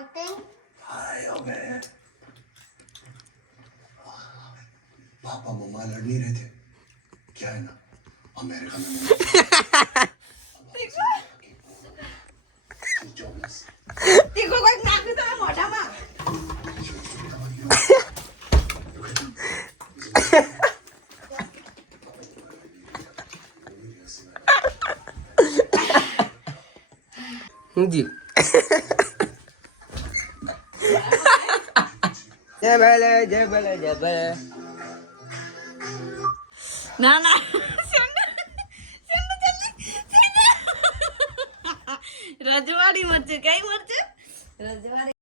हाय अबे पापा मम्मा लड़ नहीं रहे थे क्या है ना अमेरिका में देखो कोई नाक तो मोटा मा जी जबल जबल जबल ना ना રજવાડી મરચું કઈ મરચું રજવાડી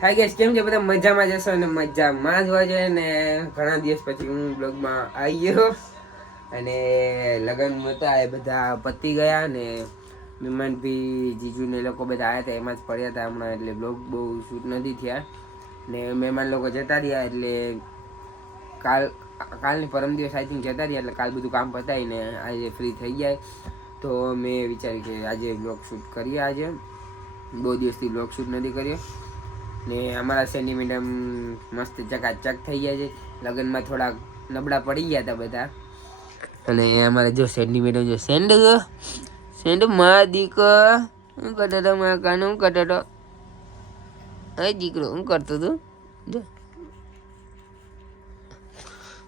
હાય ગાઈસ કેમ છે બધા મજામાં જશો અને મજામાં જ હોય છે ને ઘણા દિવસ પછી હું બ્લોગમાં આવી ગયો અને લગન હતા એ બધા પતી ગયા ને મહેમાન ભી જીજુ ને લોકો બધા આવ્યા હતા એમાં જ પડ્યા હતા હમણાં એટલે બ્લોગ બહુ શૂટ નથી થયા ને મહેમાન લોકો જતા રહ્યા એટલે કાલની પરમ દિવસ આઈ થિંક જતા રહ્યા એટલે કાલ બધું કામ પતાવીને આજે ફ્રી થઈ જાય તો મેં વિચાર્યું કે આજે બ્લોગ શૂટ કરીએ આજે બહુ દિવસથી બ્લોગ શૂટ નથી કર્યો ને અમારા સેન્ડી મેડમ મસ્ત ચકાચક થઈ ગયા છે લગ્નમાં થોડા નબળા પડી ગયા હતા બધા અને અમારે જો સેન્ડી મેડમ જો સેન્ડ માં દીકો હું કરતો હતો માં કાનો હું કરતો હતો અરે દીકરો હું કરતો હતો જો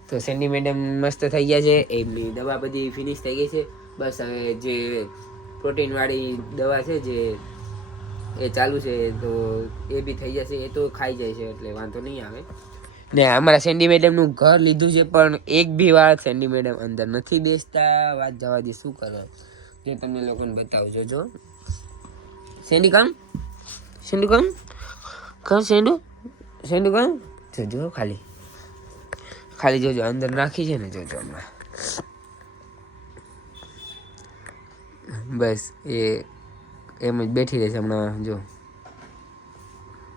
તો સેન્ડી મેડમ મસ્ત થઈ ગયા છે એમની દવા બધી ફિનિશ થઈ ગઈ છે બસ હવે જે પ્રોટીનવાળી દવા છે જે એ ચાલુ છે તો એ બી થઈ જશે એ તો ખાઈ જાય છે એટલે વાંધો નહીં આવે ને અમારા સેન્ડી મેડમનું ઘર લીધું છે પણ એક બી વાર સેન્ડી મેડમ અંદર નથી બેસતા વાત જવા દે શું કરવા જે તમને લોકોને બતાવજો જો સેન્ડી કામ સેન્ડુ કામ જોજો ખાલી જોજો અંદર રાખી છે ને જોજો હમણાં બસ એ એમ જ બેઠી રહેશે હમણાં જો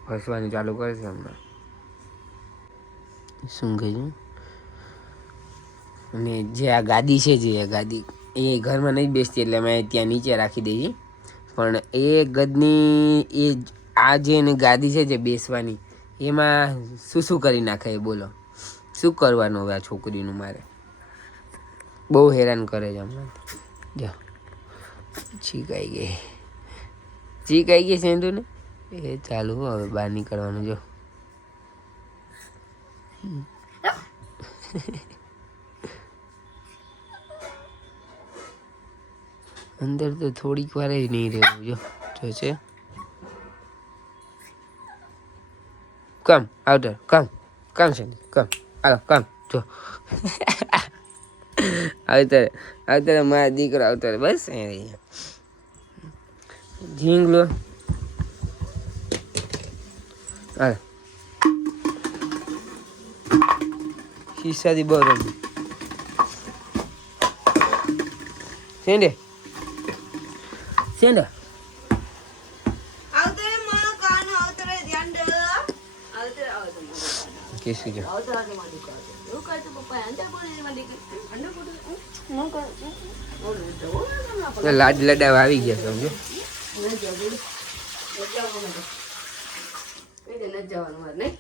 હસવાનું ચાલુ કરશે હમણાં શું કહ્યું અને જે આ ગાદી છે જે આ ગાદી એ ઘરમાં નહીં બેસતી એટલે અમે ત્યાં નીચે રાખી દઈએ પણ એ ગદની એ આ જે એની ગાદી છે જે બેસવાની એમાં શું કરી નાખે એ બોલો શું કરવાનું હવે આ છોકરીનું મારે બહુ હેરાન કરે છે હમણાં જો છીક આવી ગઈ સેન્ડુ ને એ ચાલુ હવે બહાર નીકળવાનું જો અંદર તો થોડીક વાર જ નહીં રહેવું જો છે કમ આઉટર કમ સેન્ડુ કમ હાલો કમ જો આવતરે મારા દીકરો આવતરે બસ એ ઝીંગલો હાલ શીશાથી બહુ રમી સેન્ડા આવતરે માં કાન આવતરે ધ્યાન દે આવતરે કેસી જો આવતરે માડી કા એવું કરતો પપ્પા અંદર બોલે માડી અંદર બોલે હું કર લાડ લડાવ આવી ગયા સમજો જવાનું મારે નહીં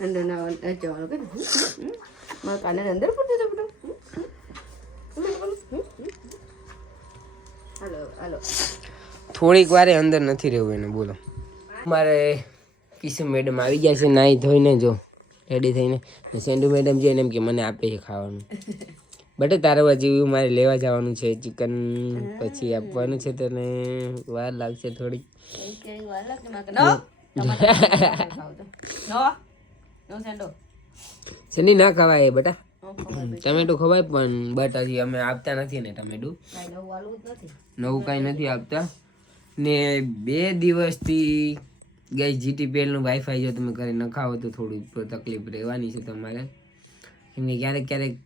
અંદર ના જવાનું કે મારા કાને અંદર પડતું હતું હાલો થોડીક વારે અંદર નથી રહેવું એને બોલો મારે કિશુ મેડમ આવી ગયા છે નાહી ધોઈને જો રેડી થઈને સેન્ડુ મેડમ જે એમ કે મને આપે છે ખાવાનું બટ તારા જેવું મારે લેવા જવાનું છે ચિકન પછી આપવાનું છે તને વાર લાગશે થોડીક સેન્ડી ના ખવાય બટા ટમેટું ખવાય પણ બટ હજી અમે આપતા નથી ને ટમેટું નવું કાંઈ નથી આપતા ને 2 દિવસથી ગઈ જીટીપીએલનું વાઈફાઈ જો તમે ઘરે ન ખાવો તો થોડી તકલીફ રહેવાની છે તમારે એમને ક્યારેક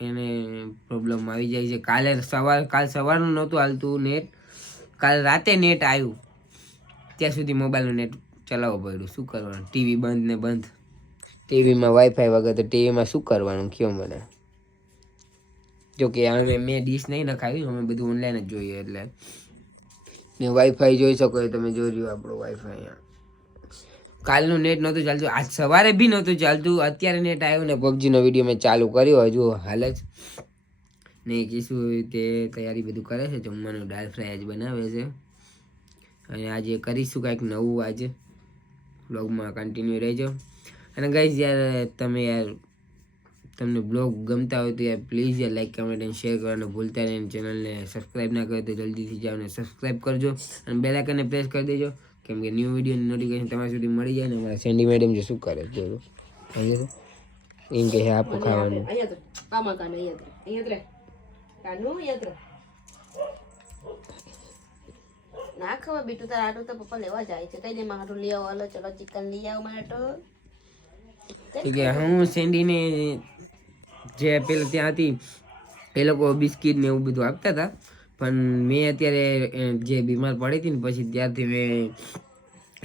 એને પ્રોબ્લેમ આવી જાય છે કાલ સવારનું નહોતું હાલતું નેટ કાલ રાતે નેટ આવ્યું ત્યાં સુધી મોબાઈલનું નેટ ચલાવવું પડ્યું શું કરવાનું ટીવી બંધ ટીવીમાં વાઈફાઈ વગર તો ટીવીમાં શું કરવાનું કયો મને જોકે મેં ડીશ નહીં નખાવી, અમે બધું ઓનલાઈન જ જોઈએ એટલે. ને વાઈફાઈ જોઈ શકો તમે, જોઈ રહ્યો આપણો વાઈફાઈ અહીંયા. કાલનું નેટ નહોતું ચાલતું, આજ સવારે બી નહોતું ચાલતું, અત્યારે નેટ આવ્યું ને પબજીનો વિડીયો મેં ચાલુ કર્યો હજુ હાલ જ. ને કીશું તે તૈયારી બધું કરે છે, જમવાનું દાળ ફ્રાય જ બનાવે છે. અને આજે કરીશું કાંઈક નવું, આજે બ્લોગમાં કન્ટિન્યુ રહેજો. અને ગાઈઝ યાર તમને બ્લોગ ગમતા હોય તો યાર પ્લીઝ યાર લાઈક કમેન્ટ અને શેર કરવાનું ભૂલતા નહીં. ચેનલને સબસ્ક્રાઈબ ના કરો તો જલ્દીથી જાઓ ને સબસ્ક્રાઈબ કરજો અને બેલ આઇકનને પ્રેસ કરી દેજો, કેમ કે ન્યૂ વિડીયોની નોટિફિકેશન તમારા સુધી મળી જાય. ને અમારા સેન્ડી મેડમ જે શું કરે છે એમ કે આપો ખાવાનું. ના ખબર બીટું તાર આટું તો પપ્પા લેવા જાય છે. કઈ દે મારું લઈ આવો, હાલો ચલો ચિકન લઈ આવો માટે. ઠીક છે, હું સેન્ડીને જે પેલા ત્યાં હતી એ લોકો બિસ્કિટ ને એવું બધું આપતા હતા, પણ મેં અત્યારે જે બીમાર પડી હતી ને પછી ત્યારથી મેં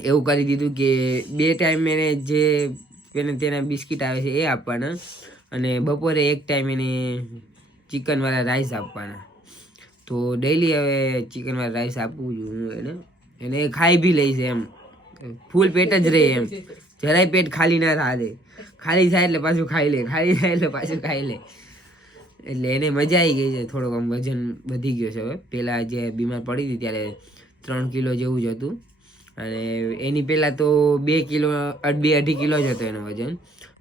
એવું કરી દીધું કે 2 ટાઈમ એને જે તેના બિસ્કિટ આવે છે એ આપવાના, અને બપોરે 1 ટાઈમ એને ચિકનવાળા રાઈસ આપવાના. તો ડેઈલી હવે ચિકનવાળા રાઈસ આપવું જોઈએ એને ખાઈ બી લઈશ એમ, ફૂલ પેટ જ રહે એમ, જરાય પેટ ખાલી ના થવા દે. ખાલી થાય એટલે પાછું ખાઈ લે, ખાલી થાય એટલે પાછું ખાઈ લે. એટલે એને મજા આવી ગઈ છે, થોડોક આમ વજન વધી ગયો છે હવે. પહેલાં જે બીમાર પડી હતી ત્યારે 3 કિલો જેવું જ હતું, અને એની પહેલાં તો 2 કિલો 2-2.5 કિલો જ હતો એનો વજન,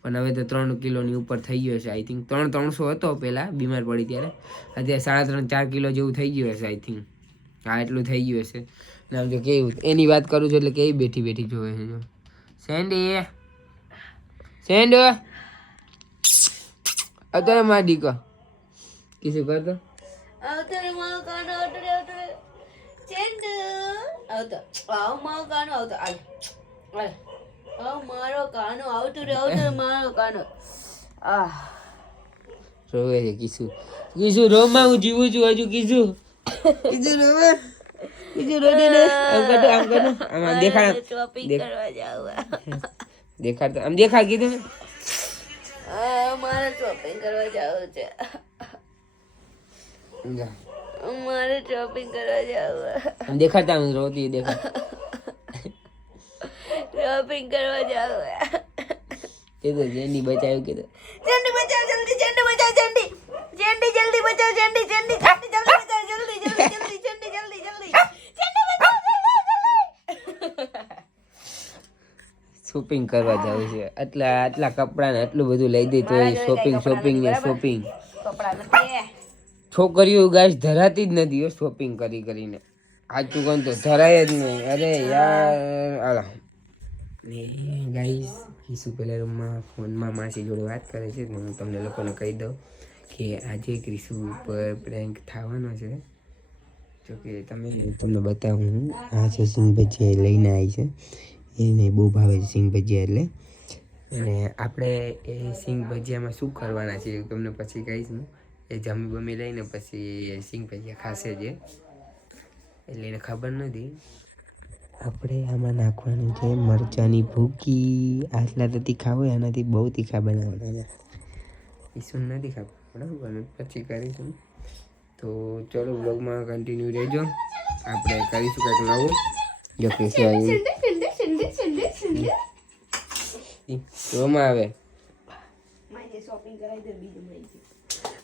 પણ હવે તો 3 કિલોની ઉપર થઈ ગયો છે. આઈ થિંક 300 હતો પહેલાં બીમાર પડી ત્યારે, અત્યારે 3.5-4 કિલો જેવું થઈ ગયું હશે આઈ થિંક. હા એટલું થઈ ગયું હશે. નામ જો કેવું એની વાત કરું છું એટલે કેવી બેઠી બેઠી જોવે છે. જો સેન્ડી અત્યારે મારા દીકરા કીધું કરતો આવતો મારો કાનો આવતો ચેન્ડ આવતો મારો કાનો આવતો મારો કાનો આવતો મારો કાનો રોવે છે. કીધું રોમાં હું જીવું છું હજુ. કીધું રોવે, કીધું રોડે ને આમ કરતો આમ દેખાડ શોપિંગ કરવા જાવ. દેખાડ આમ દેખાડ કીધું ને મારે શોપિંગ કરવા જાવ છે. મારે શોપિંગ કરવા જાવ. આમ દેખાડતા હું રોતી દેખાડ શોપિંગ કરવા જાવ. કીધું જેની બચાવ્યું કીધું ચેન્ડી બચાવ જલ્દી, ચેન્ડી બચાવ ચેન્ડી, ચેન્ડી જલ્દી બચાવ ચેન્ડી, ચેન્ડી ચેન્ડી જલ્દી બચાવ જલ્દી જલ્દી જલ્દી ચેન્ડી જલ્દી જલ્દી ચેન્ડી બચાવ જલ્દી જલ્દી. શોપિંગ કરવા જવું છે. આટલા કપડા ને આટલું બધું લઈ દે તો શોપિંગ કપડા નથી છોકરીઓ ગાઈસ ધરાતી જ નથી શોપિંગ કરીને. સાચું કહું તો ધરાય જ નહીં. અરે યાર આલા ગાઈસ કીશું પેલા રૂમમાં ફોનમાં માસી જોડે વાત કરે છે. હું તમને લોકોને કહી દઉં કે આજે ક્રિશુ ઉપર પ્રેન્ક થવાનો છે. જોકે તમને બતાવું હું આ છે સિંગ ભજીયા લઈને આવી છે. એને બહુ ભાવે છે સિંગ ભજીયા એટલે. અને આપણે એ સિંગ ભજીયામાં શું કરવાના છે તમને પછી કહીશ હું. એ જમી બમી લઈને પછી સિંગ ભજીયા ખાશે છે એટલે એને ખબર નથી. આપણે આમાં નાખવાનું છે મરચાંની ભૂકી. આટલા તો તીખા હોય, આનાથી બહુ તીખા બનાવવાના. ઈસુન નથી ખબર બરાબર, પછી કરીશું. તો ચલો બ્લોગમાં કન્ટિન્યુ રહેજો, આપણે કરીશું કંઈક નવું. જો રોમાં આવે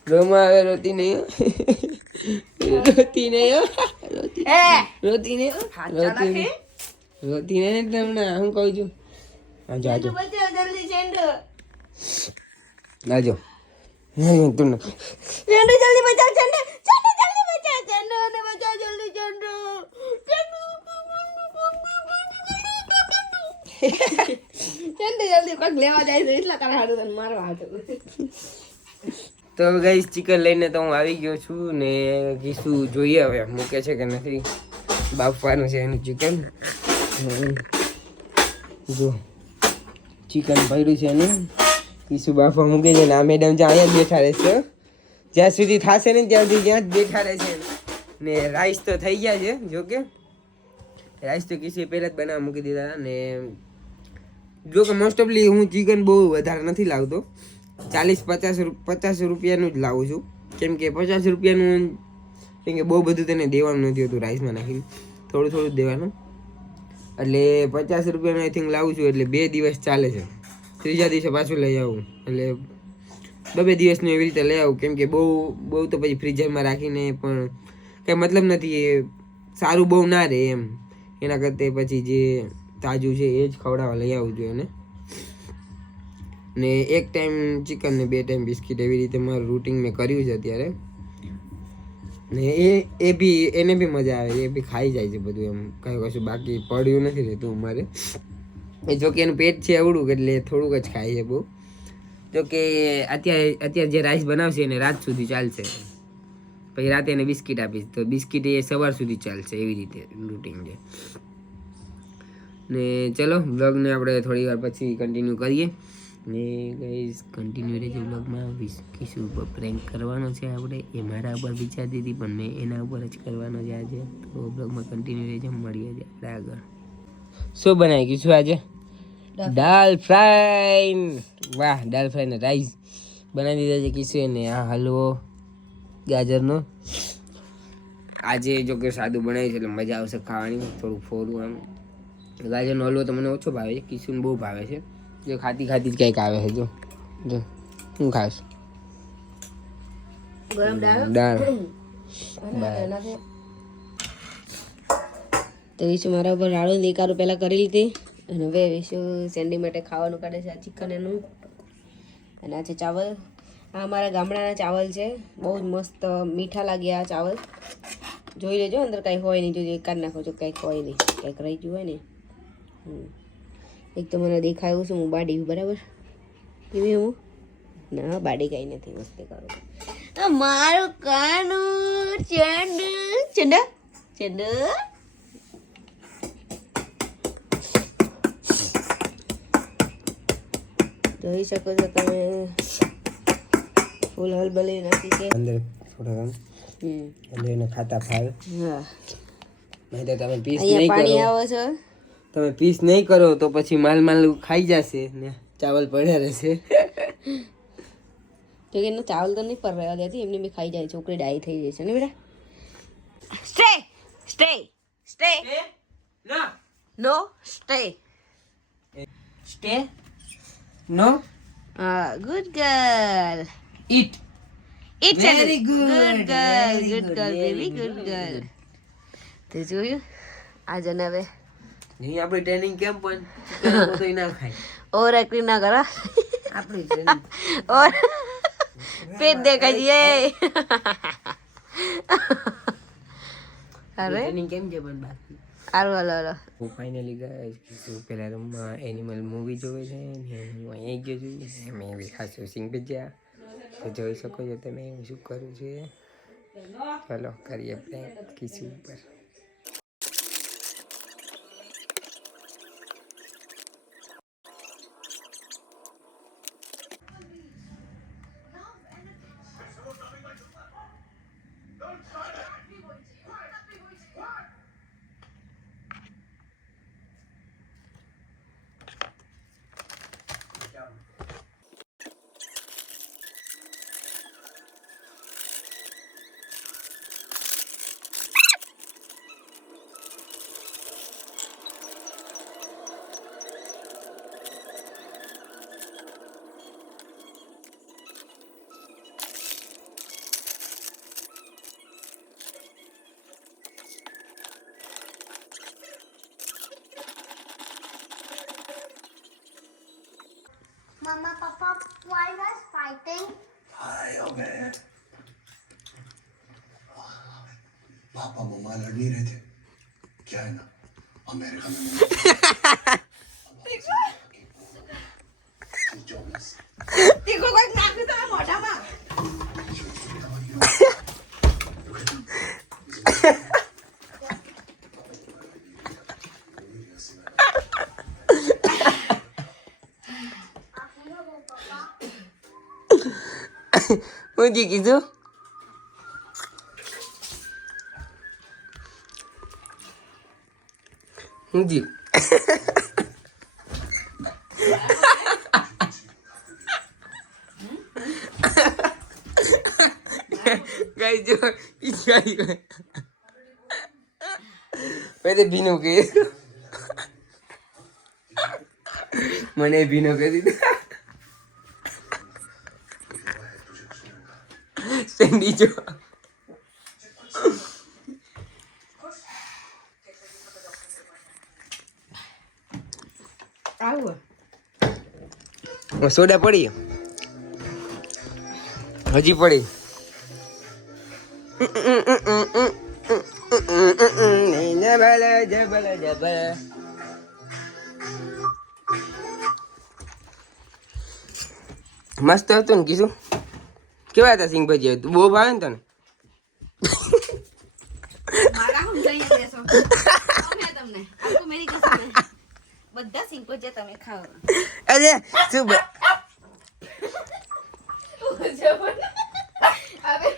રોમાં આવે રોતી નહીં રોતી નહીં રોતી નહીં તમને હું કહું છું. આજો આજો આજો તમને ચેન્ડુ જલ્દી બચાવ ચેન્ડુ, ચેન્ડુ જલ્દી બચાવ ચેન્ડુ ને બચાવ જલ્દી ચેન્ડુ ચેન્ડુ જલ્દી કોક લેવા જાય છે એટલા કારણ હાડું તને મારવા હતો. તો ગાઈસ ચિકન લઈને તો હું આવી ગયો છું ને કીશું જોઈએ હવે મૂકે છે કે નથી. બાફવાનું છે એનું ચિકન. જો ચિકન પડ્યું છે ને કીશું બાફવા મૂકે છે ને આ મેડમ જ્યાં અહીંયા જ બેઠા રહેશે. જ્યાં સુધી થશે ને ત્યાં સુધી ત્યાં જ બેઠા રહેશે. ને રાઈસ તો થઈ ગયા છે. જોકે રાઈસ તો કીશું પહેલાં જ બનાવવા મૂકી દીધા. ને જોકે મોસ્ટ ઓફલી હું ચિકન બહુ વધારે નથી લાવતો, 40-50 રૂપિયાનું જ લાવું છું. કેમ કે 50 રૂપિયાનું કેમ કે બહુ બધું તેને દેવાનું નથી હોતું રાઈસમાં નાખીને, થોડું થોડું દેવાનું. એટલે 50 રૂપિયાનું આઈ થિંક લાવું છું, એટલે 2 દિવસ ચાલે છે. ત્રીજા દિવસે પાછું લઈ આવું, એટલે 2 દિવસનું એવી રીતે લઈ આવું. કેમ કે બહુ તો પછી ફ્રીઝરમાં રાખીને પણ કંઈ મતલબ નથી, એ સારું બહુ ના રહે એમ. એના કરતાં પછી જે તાજું છે એ જ ખવડાવવા લઈ આવવું જોઈએ ને. ને 1 ટાઈમ ચિકન ને 2 ટાઈમ બિસ્કિટ, એવી રીતે મારું રૂટિન મેં કર્યું છે અત્યારે. ને એને બી મજા આવે, એ બી ખાઈ જાય છે બધું એમ, કાંઈ કશું બાકી પડ્યું નથી રહેતું અમારે. એ જોકે એનું પેટ છે એવડું, એટલે થોડુંક જ ખાય છે બહુ. જોકે અત્યારે જે રાઈસ બનાવશે એને રાત સુધી ચાલશે, પછી રાતે એને બિસ્કિટ આપીશ, તો બિસ્કિટ એ સવાર સુધી ચાલશે, એવી રીતે રૂટિન છે. ને ચલો બ્લોગને આપણે થોડી વાર પછી કન્ટિન્યુ કરીએ. ને ગાઈઝ કન્ટિન્યુ રહેજો બ્લોગમાં. કિશુ ઉપર પ્રેન્ક કરવાનો છે આપણે, એ મારા ઉપર વિચારતી હતી પણ મેં એના ઉપર જ કરવાનો છે આજે. તો બ્લોગમાં કન્ટિન્યુ રહેજો, મળીએ છે આપણે આગળ. શું બનાવી કિશુ આજે? દાલ ફ્રાય. વાહ, દાલ ફ્રાય ને રાઈસ બનાવી દીધા છે કિશુ એને. આ હલવો ગાજરનો આજે જો કે સાદું બનાવ્યું છે એટલે મજા આવશે ખાવાની, થોડુંક ફોરું આમ. ગાજરનો હલવો તો મને ઓછો ભાવે છે, કિશુને બહુ ભાવે છે. જો ખાતી જ કંઈક આવે છે. જો હું ખાસ ગરમ દાળ તો વિશુ મારા ઉપર રાડો નિકારું પહેલાં કરી લીધી, અને હવે વિશુ સેન્ડી માટે ખાવાનું કાઢે છે. આ ચિકન એનું, અને આ છે ચાવલ. આ અમારા ગામડાના ચાવલ છે, બહુ જ મસ્ત મીઠા લાગ્યા આ ચાવલ. જોઈ લેજો અંદર કાંઈ હોય નહીં, જોજો કાઢી નાખો, જો કંઈક હોય નહીં, કંઈક રહી ગયું હોય ને. એક તો મને દેખાયું છે હું બાડી, બરાબર કેવી હું ના બાડી કાંઈ નથી, મસ્તી કરું. મારું કાનું ચંડા જોઈ શકો છો તમે, ફૂલ હલબલી નાખી છે અંદર થોડા એટલે એને ખાતા ફાવે. હા, નહીં તો તમે પીસ અહીંયા નહીં પાણી કરો, આવે છે. તમે પીસ નહીં કરો તો પછી માલ ખાઈ જશે ને ચાવલ પડ્યા રહેશે. તો એનું ચાવલ તો નહીં પર રહ્યા દેતી, એમને બી ખાઈ જાય, છોકરી ડાઈ થઈ જાય છે ને બેટા. સ્ટે નો સ્ટે નો હા, ગુડ ગર્લ. ઈટ Very good, good girl, very good good, girl, very baby, good girl. તે જોયું આ જનાવે નહીં આપણી ટ્રેનિંગ કેમ પણ ચિકન તો ના ખાય. ઓર એકરી ના કરા આપણી ટ્રેનિંગ ઓર પેટ દેખાય અરે ટ્રેનિંગ કેમ છે પણ બાકી હારું હાલો હું ફાઇનલી ગાઈસ કિશુ પેલા રૂમમાં એનિમલ મૂવી જોવે છે ને હું અહીં ગયો છું. મેં બી ખાસું સિંગ ભેજ્યા તો જોઈ શકો છો તમે હું શું કરું છું. ચલો કરીએ પ્રેન્ક કિશુ ઉપર. Mama, Papa, why was fighting? हाय अबे पापा मम्मा लड़ नहीं रहे थे क्या है ना अमेरिका में તીખો કંઈક નાખ્યું તમે મોઢામાં. હું જી કીધું હું જી કઈ જો ઈચ્છાઈ પહેલે ભીનું કહી મને ભીનો કરી દીધો સેન્ડી જો આવું સોડા પડી હજી પડી જબલ જબલ જબલ મસ્ત હતું ને કીધું કેવા હતા સિંગ ભજીયા તું બહુ ભાવે ને તને મારા હું જઈએ બેસો અમે તમને આપકો મેરી કસમ હે બધા સિંગ ભજીયા તમે ખાઓ અરે શું અરે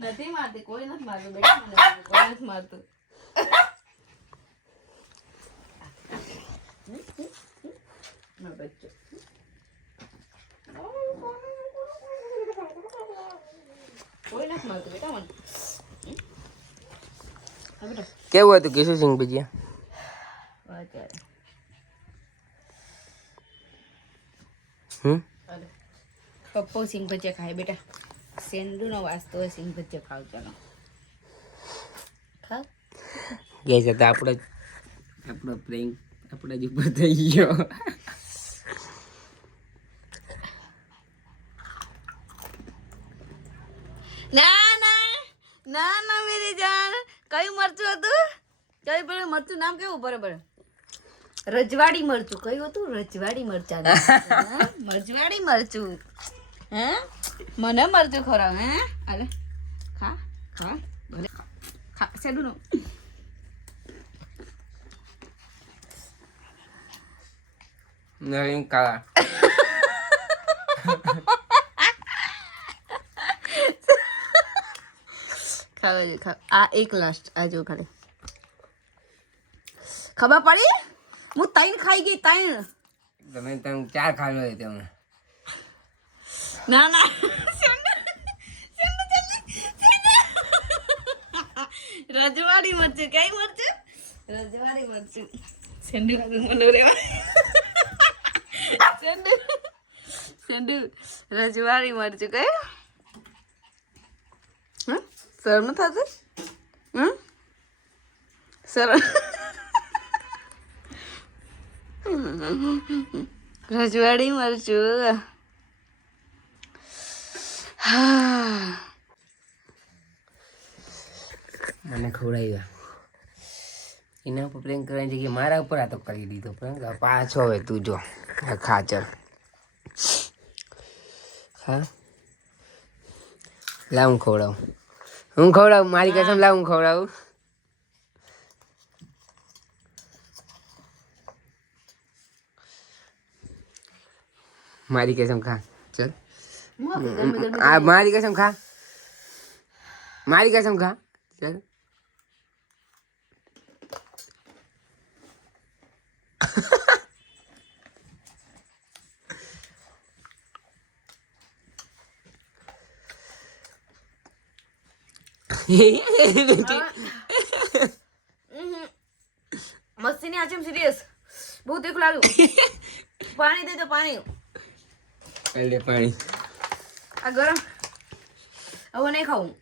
નથી મારતી કોઈ નથી મારતું બેટા મને કોઈ નથી મારતું મારો બચ્ચો કોઈ નથી મારતું બેટા મને બેટા કેવું હતું કેશું સિંગ ભજીયા અત્યારે પપ્પો સિંગ ભજીયા ખાય બેટા સેન્ડુનો વાસ્તો હોય સિંગ ભજીયા ખાવ ચાલો ખાવ ગેસ હતા આપણો પ્રેન્ક આપણા જ ઉપર થઈ ગયો ના ના ના ના મેરી જાન કયું મરચું હતું કયું પેલું મરચું નામ કેવું બરાબર રજવાડી મરચું કયું હતું રજવાડી મરચા રજવાડી મરચું હે મને મરચું ખોરાવ હે અરે ખા ખા ભલે ખા સેડું નો નહીં કાળા ખાવા દે ખા આ એક લાસ્ટ આ જો ખાલી ખબર પડી હું ત્રણ ખાઈ ગઈ ત્રણ તમે તમે 4 ખાલો હોય તમે ના ના રજવાડી મરચું કઈ મરચું રજવાડી મરચું સેન્ડુ મને રેવા સેન્ડુ સેન્ડુ રજવાડી મરચું કઈ શરમ ન થશે શરમ રજવાડી મરચું મને ખવડાવ્યા એના ઉપર પ્રેન્ક કરવાની જગ્યાએ મારા ઉપર આ તો કરી દીધો પ્રેન્ક પાછો હવે તું જો ખા ચાલ ખા લાવ હું ખવડાવું મારી કસમ લાવ હું ખવડાવું મારી કસમ ખા ચલ આ મારી કસમ ખા ચલ મસ્તી ની આચમ સિરિયસ બહુ તીખું લાગ્યું પાણી દે તો પાણી લે પાણી આ ગરમ હવે નહીં ખાવું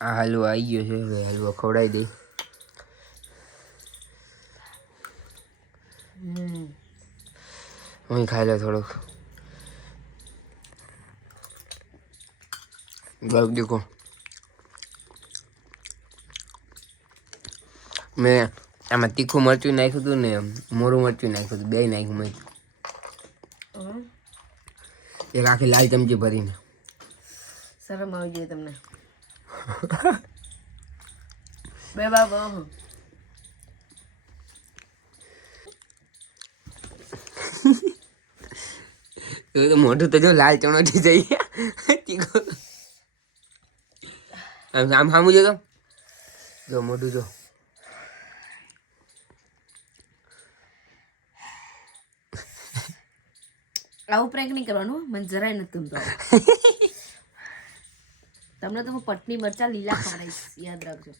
આ હલવો આવી ગયો છે હવે હલવો ખવડાવી દઈ હું ખાઈ લો થોડુંક દેખો મેં આમાં તીખું મરચું નાખ્યું હતું ને મોરું મરચું નાખ્યું હતું બે નાખ્યું મરચું એક આખી લાલ ચમચી ભરીને શરમ આવી જોઈએ તમને બે બાબા તો મોઢું તો જો લાલ ચણોટી જઈ તીખું આમ સામું જો મોઢું જો આવું પ્રેન્ક નહીં કરવાનું, મને જરાય નથી ગમતો. તમને તો હું પટની મરચા લીલા ખવડાવીશ, યાદ રાખજો.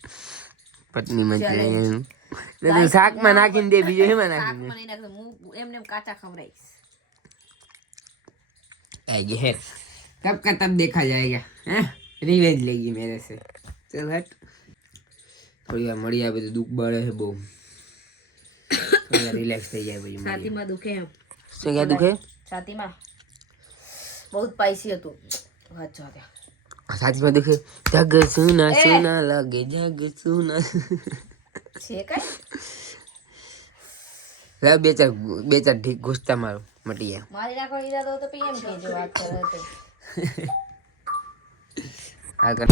પત્ની મજા શાકમાં નાખીને દે, બીજું એમાં નાખીને શાકમાં નહીં નાખતો, હું એમને એમ કાચા ખવડાવીશ. आएगी है तब का तब देखा जाएगा हैं रिवेंज लेगी मेरे से चल हट थोड़ी વાર મળી આવે તો દુઃખ બળે છે બહુ થોડા રિલેક્સ થઈ જાય પછી છાતીમાં દુખે એમ. શું ક્યાં દુખે છાતીમાં બહુ સ્પાઈસી હતું. અચ્છા છાતીમાં દુખે જગ સુના સુના લાગે જગ સુના છે કઈ લે બે ચાર ઠીક ઘૂસતા મારો મટી જાય મારી નાખો ઈરાદો તો પીએમ કેજો વાત કરે તો આ કર